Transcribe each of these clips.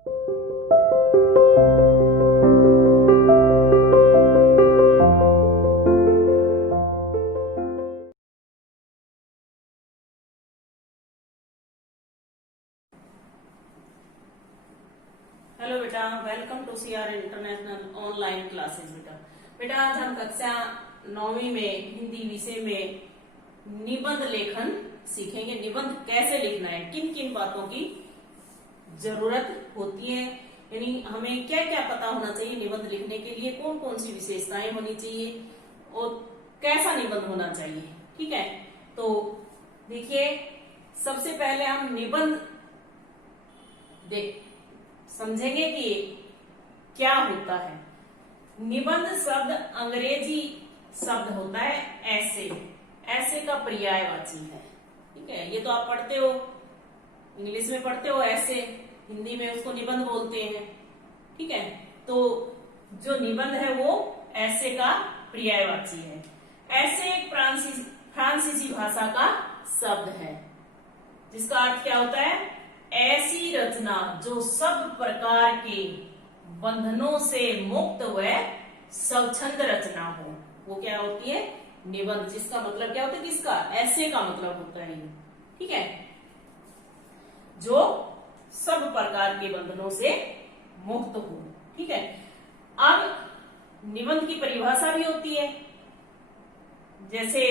Hello बेटा, welcome to CR international online classes. बेटा आज हम कक्षा 9वीं में हिंदी विषय में निबंध लेखन सीखेंगे। निबंध कैसे लिखना है, किन किन बातों की जरूरत होती है, यानी हमें क्या क्या पता होना चाहिए निबंध लिखने के लिए, कौन कौन सी विशेषताएं होनी चाहिए और कैसा निबंध होना चाहिए। ठीक है, तो देखिए सबसे पहले हम निबंध समझेंगे कि क्या होता है। निबंध शब्द अंग्रेजी शब्द होता है ऐसे का पर्यायवाची है। ठीक है, ये तो आप पढ़ते हो, इंग्लिश में पढ़ते हो ऐसे, हिंदी में उसको निबंध बोलते हैं। ठीक है, तो जो निबंध है वो ऐसे का पर्यायवाची है। ऐसे एक फ्रांसीसी भाषा का शब्द है जिसका अर्थ क्या होता है, ऐसी रचना जो सब प्रकार के बंधनों से मुक्त व स्वच्छंद रचना हो, वो क्या होती है, निबंध। जिसका मतलब क्या होता है, किसका, ऐसे का मतलब होता है। ठीक है, जो सब प्रकार के बंधनों से मुक्त हो। ठीक है, अब निबंध की परिभाषा भी होती है। जैसे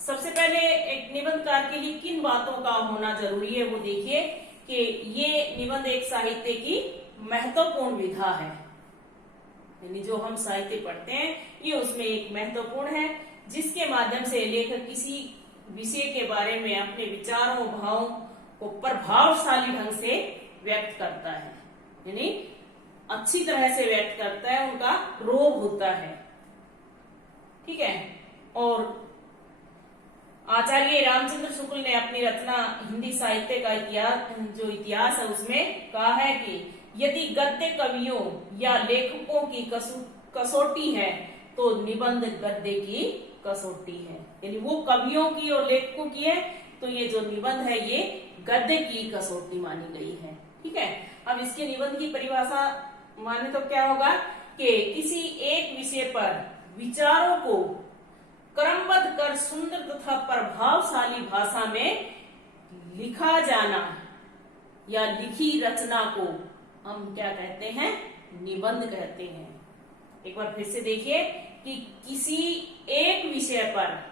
सबसे पहले एक निबंधकार के लिए किन बातों का होना जरूरी है वो देखिए कि ये निबंध एक साहित्य की महत्वपूर्ण विधा है, यानी जो हम साहित्य पढ़ते हैं ये उसमें एक महत्वपूर्ण है, जिसके माध्यम से लेखक किसी विषय के बारे में अपने विचारों भावों को प्रभावशाली ढंग से व्यक्त करता है, यानी अच्छी तरह से व्यक्त करता है, उनका रोग होता है। ठीक है, और आचार्य रामचंद्र शुक्ल ने अपनी रचना हिंदी साहित्य का इतिहास है उसमें कहा है कि यदि गद्य कवियों या लेखकों की कसौटी है तो निबंध गद्य की कसौटी है, यानी वो कवियों की और लेखकों की है तो ये जो निबंध है ये गद्य की कसौटी मानी गई है। ठीक है, अब इसके निबंध की परिभाषा माने तो क्या होगा कि किसी एक विषय पर विचारों को क्रमबद्ध कर सुंदर तथा प्रभावशाली भाषा में लिखा जाना या लिखी रचना को हम क्या कहते हैं, निबंध कहते हैं। एक बार फिर से देखिए कि किसी एक विषय पर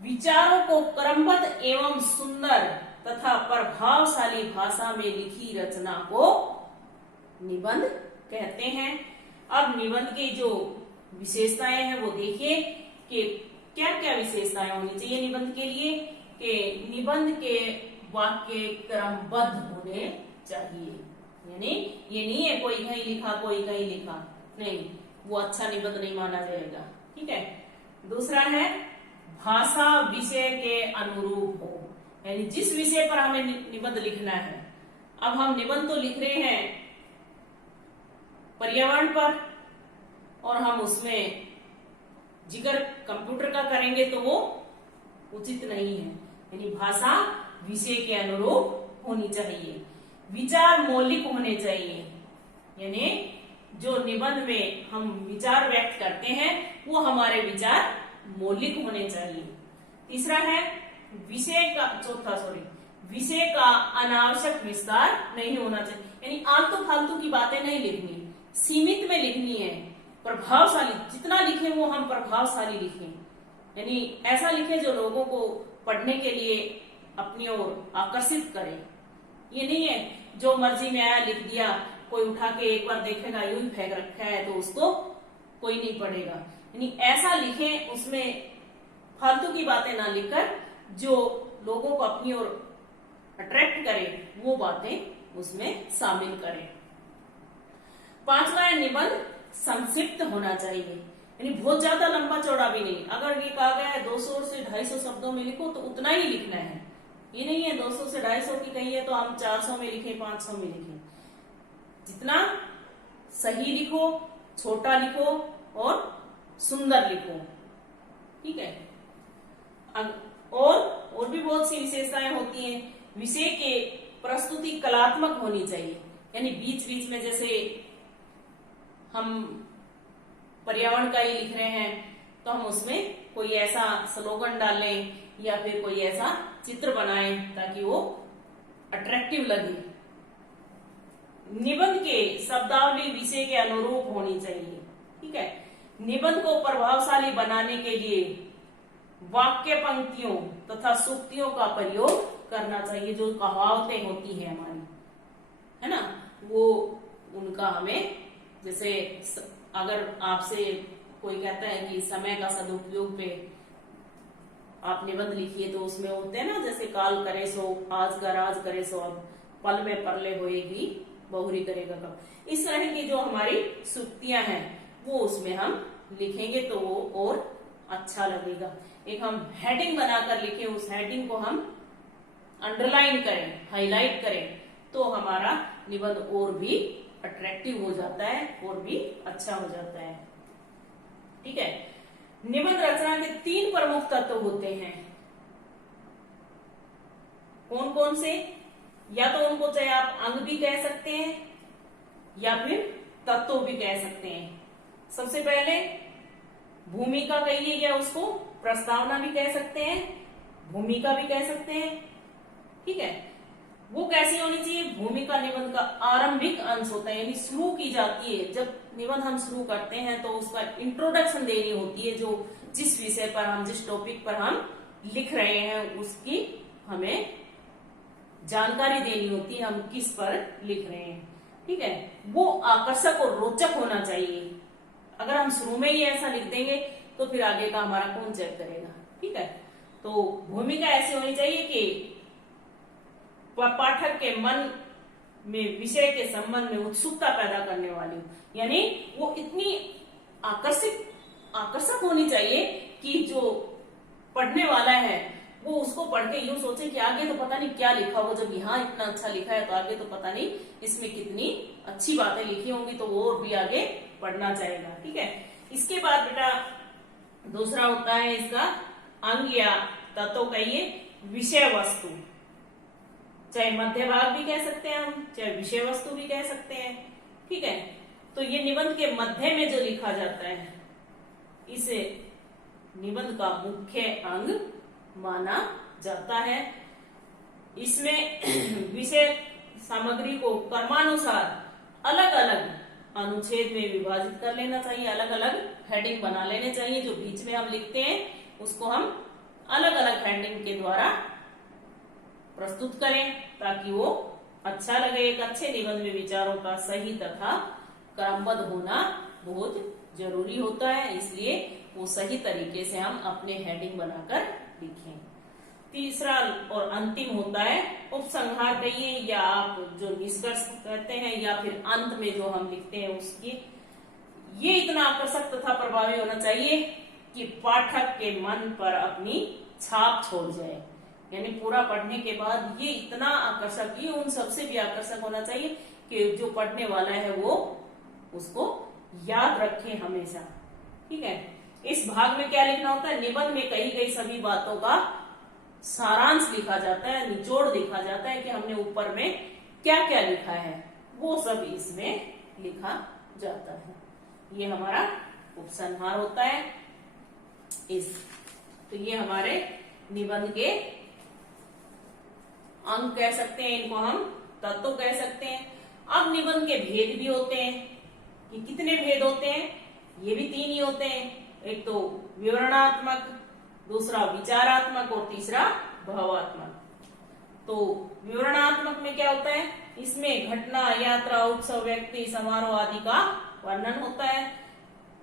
विचारों को क्रमबद्ध एवं सुंदर तथा प्रभावशाली भाषा में लिखी रचना को निबंध कहते हैं। अब निबंध की जो विशेषताएं हैं वो देखिए कि क्या क्या विशेषताएं होनी चाहिए निबंध के लिए, कि निबंध के वाक्य क्रमबद्ध होने चाहिए, यानी ये नहीं है कोई कहीं लिखा कोई कहीं लिखा, नहीं, वो अच्छा निबंध नहीं माना जाएगा। ठीक है, दूसरा है भाषा विषय के अनुरूप हो, यानी जिस विषय पर हमें निबंध लिखना है, अब हम निबंध तो लिख रहे हैं पर्यावरण पर और हम उसमें जिक्र कंप्यूटर का करेंगे तो वो उचित नहीं है, यानी भाषा विषय के अनुरूप होनी चाहिए। विचार मौलिक होने चाहिए, यानी जो निबंध में हम विचार व्यक्त करते हैं वो हमारे विचार मौलिक होने चाहिए। तीसरा है विषय का अनावश्यक विस्तार नहीं होना चाहिए, यानी आलतू फालतू की बातें नहीं लिखनी, सीमित में लिखनी है, प्रभावशाली, जितना लिखें वो हम प्रभावशाली लिखें, यानी ऐसा लिखें जो लोगों को पढ़ने के लिए अपनी ओर आकर्षित करे। ये नहीं है जो मर्जी में आया लिख दिया, कोई उठा के एक बार देखेगा यूं ही फेंक रखा है तो उसको कोई नहीं पढ़ेगा, यानी ऐसा लिखें उसमें फालतू की बातें ना लिखकर जो लोगों को अपनी ओर अट्रैक्ट करे वो बातें उसमें शामिल करें। पांचवा है निबंध संक्षिप्त होना चाहिए, यानी बहुत ज्यादा लंबा चौड़ा भी नहीं। अगर ये कहा गया है 200 से 250 शब्दों में लिखो तो उतना ही लिखना है, ये नहीं है 200 से 250 की कही है तो हम 400 में लिखें 500 में लिखें। जितना सही लिखो, छोटा लिखो और सुंदर लिखो। ठीक है, और भी बहुत सी विशेषताएं होती हैं। विषय के प्रस्तुति कलात्मक होनी चाहिए, यानी बीच बीच में जैसे हम पर्यावरण का ही लिख रहे हैं तो हम उसमें कोई ऐसा स्लोगन डालें या फिर कोई ऐसा चित्र बनाएं ताकि वो अट्रैक्टिव लगे। निबंध के शब्दावली विषय के अनुरूप होनी चाहिए। ठीक है, निबंध को प्रभावशाली बनाने के लिए वाक्य पंक्तियों तथा सूक्तियों का प्रयोग करना चाहिए। जो कहावतें होती है हमारी, है ना, वो उनका हमें, जैसे अगर आपसे कोई कहता है कि समय का सदुपयोग पे आप निबंध लिखिए, तो उसमें होते हैं ना, जैसे काल करे सो आज का राज करे सो अब पल में परले होएगी बहुरी करेगा कब। इस तरह की जो हमारी सूक्तियां हैं वो उसमें हम लिखेंगे तो वो और अच्छा लगेगा। एक हम हेडिंग बनाकर लिखें, उस हेडिंग को हम अंडरलाइन करें, हाईलाइट करें, तो हमारा निबंध और भी अट्रैक्टिव हो जाता है और भी अच्छा हो जाता है। ठीक है, निबंध रचना के 3 प्रमुख तत्व होते हैं। कौन कौन से? या तो उनको चाहे आप अंग भी कह सकते हैं या फिर तत्व भी कह सकते हैं। सबसे पहले भूमिका कहिए या उसको प्रस्तावना भी कह सकते हैं, भूमिका भी कह सकते हैं। ठीक है, वो कैसी होनी चाहिए? भूमिका निबंध का आरंभिक अंश होता है, यानी शुरू की जाती है। जब निबंध हम शुरू करते हैं तो उसका इंट्रोडक्शन देनी होती है, जो जिस विषय पर हम, जिस टॉपिक पर हम लिख रहे हैं उसकी हमें जानकारी देनी होती है, हम किस पर लिख रहे हैं। ठीक है, वो आकर्षक और रोचक होना चाहिए। अगर हम शुरू में ही ऐसा लिख देंगे तो फिर आगे का हमारा कौन चेक करेगा। ठीक है, तो भूमिका ऐसी होनी चाहिए कि पाठक के मन में विषय के संबंध में उत्सुकता पैदा करने वाली, यानी वो इतनी आकर्षक होनी चाहिए कि जो पढ़ने वाला है वो उसको पढ़ के यूं सोचे कि आगे तो पता नहीं क्या लिखा होगा। जब यहाँ इतना अच्छा लिखा है तो आगे तो पता नहीं इसमें कितनी अच्छी बातें लिखी होंगी, तो वो और भी आगे पढ़ना चाहेगा। ठीक है, इसके बाद बेटा दूसरा होता है इसका अंग या तत्व कहिए विषय वस्तु, चाहे मध्य भाग भी कह सकते हैं हम, चाहे विषय वस्तु भी कह सकते हैं। ठीक है, तो ये निबंध के मध्य में जो लिखा जाता है इसे निबंध का मुख्य अंग माना जाता है। इसमें विषय सामग्री को क्रमानुसार अलग अलग अनुच्छेद में विभाजित कर लेना चाहिए, अलग अलग हेडिंग बना लेने चाहिए। जो बीच में हम लिखते हैं उसको हम अलग अलग हेडिंग के द्वारा प्रस्तुत करें ताकि वो अच्छा लगे। एक अच्छे निबंध में विचारों का सही तथा क्रमबद्ध होना बहुत जरूरी होता है, इसलिए वो सही तरीके से हम अपने हेडिंग बनाकर लिखें। तीसरा और अंतिम होता है उपसंहार कहिए या आप जो निष्कर्ष कहते हैं या फिर अंत में जो हम लिखते हैं उसकी, ये इतना आकर्षक तथा प्रभावी होना चाहिए कि पाठक के मन पर अपनी छाप छोड़ जाए। यानी पूरा पढ़ने के बाद ये इतना आकर्षक, ये उन सबसे भी आकर्षक होना चाहिए कि जो पढ़ने वाला है वो उसको याद रखे हमेशा। ठीक है, इस भाग में क्या लिखना होता है? निबंध में कही गई सभी बातों का सारांश लिखा जाता है, निचोड़ लिखा जाता है कि हमने ऊपर में क्या क्या लिखा है, वो सब इसमें लिखा जाता है। ये हमारा उपसंहार होता है। तो ये हमारे निबंध के अंग कह सकते हैं, इनको हम तत्व कह सकते हैं। अब निबंध के भेद भी होते हैं कि कितने भेद होते हैं? ये भी 3 ही होते हैं। एक तो विवरणात्मक, दूसरा विचारात्मक और तीसरा भावात्मक। तो विवरणात्मक में क्या होता है? इसमें घटना, यात्रा, उत्सव, व्यक्ति, समारोह आदि का वर्णन होता है।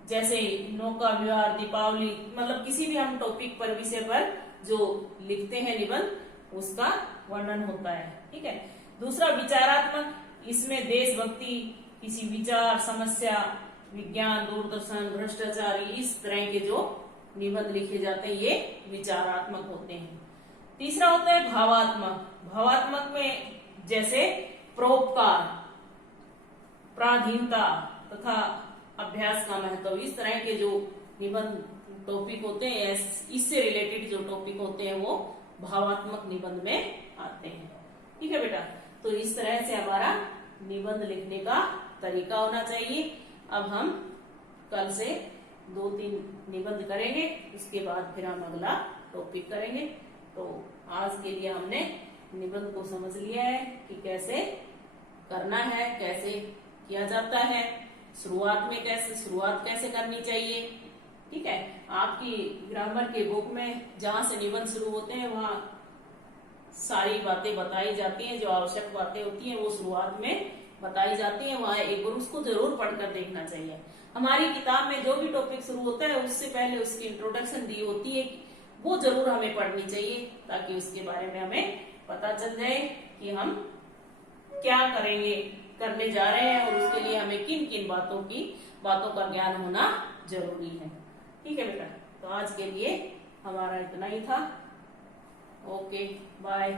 जैसे नौका विहार, दीपावली, मतलब किसी भी हम टॉपिक पर, विषय पर जो लिखते हैं निबंध उसका वर्णन होता है। ठीक है, दूसरा विचारात्मक, इसमें देशभक्ति, किसी विचार, समस्या, विज्ञान, दूरदर्शन, भ्रष्टाचार, इस तरह के जो निबंध लिखे जाते हैं ये विचारात्मक होते हैं। तीसरा होता है भावात्मक। भावात्मक में जैसे परोपकार, पराधीनता तथा अभ्यास का महत्व, इस तरह के जो निबंध टॉपिक होते हैं, इससे रिलेटेड जो टॉपिक होते हैं वो भावात्मक निबंध में आते हैं। ठीक है बेटा, तो इस तरह से हमारा निबंध लिखने का तरीका होना चाहिए। अब हम कल से 2-3 निबंध करेंगे, उसके बाद फिर हम अगला टॉपिक करेंगे। तो आज के लिए हमने निबंध को समझ लिया है कि कैसे करना है, कैसे किया जाता है, शुरुआत कैसे करनी चाहिए। ठीक है, आपकी ग्रामर के बुक में जहां से निबंध शुरू होते हैं वहां सारी बातें बताई जाती हैं, जो आवश्यक बातें होती हैं वो शुरुआत में बताई जाती हैं। वहां एक बार उसको जरूर पढ़कर देखना चाहिए। हमारी किताब में जो भी टॉपिक शुरू होता है उससे पहले उसकी इंट्रोडक्शन दी होती है, वो जरूर हमें पढ़नी चाहिए, ताकि उसके बारे में हमें पता चल जाए कि हम क्या करने जा रहे हैं और उसके लिए हमें किन किन बातों का ज्ञान होना जरूरी है। ठीक है बेटा, तो आज के लिए हमारा इतना ही था। Okay, bye.